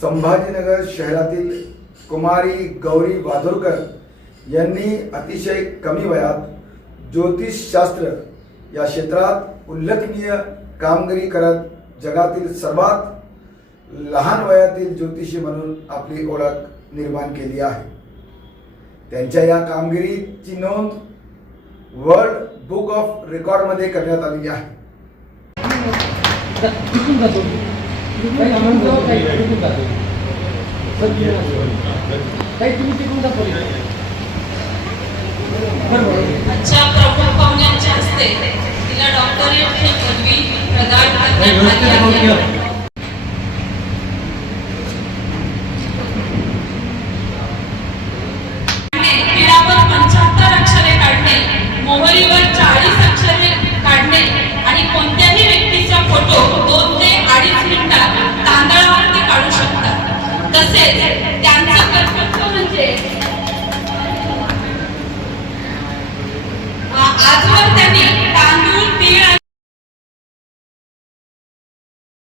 संभाजीनगर शहरातील कुमारी गौरी वाधोरकर यांनी अतिशय कमी वयात ज्योतिषशास्त्र या क्षेत्रात उल्लेखनीय कामगिरी करत जगातील सर्वात लहान वयातील ज्योतिषी म्हणून आपली ओळख निर्माण केली आहे। त्यांच्या या कामगिरीची नोंद वर्ल्ड बुक ऑफ रेकॉर्ड मध्ये करण्यात आली आहे। आजच्या प्रमुख पाहुण्यांच्या हस्ते तिला डॉक्टरेट ही पदवी प्रदान करण्यात आली आहे। विडावर 75 अक्षरे काढणे, मोहरीवर 40 अक्षरे काढणे आणि कोणत्याही व्यक्तीचा फोटो 2 ते 2.5 मिनिटात तांदळावर ते काढू शकतात। तसेच त्यांचं कर्तव्य म्हणजे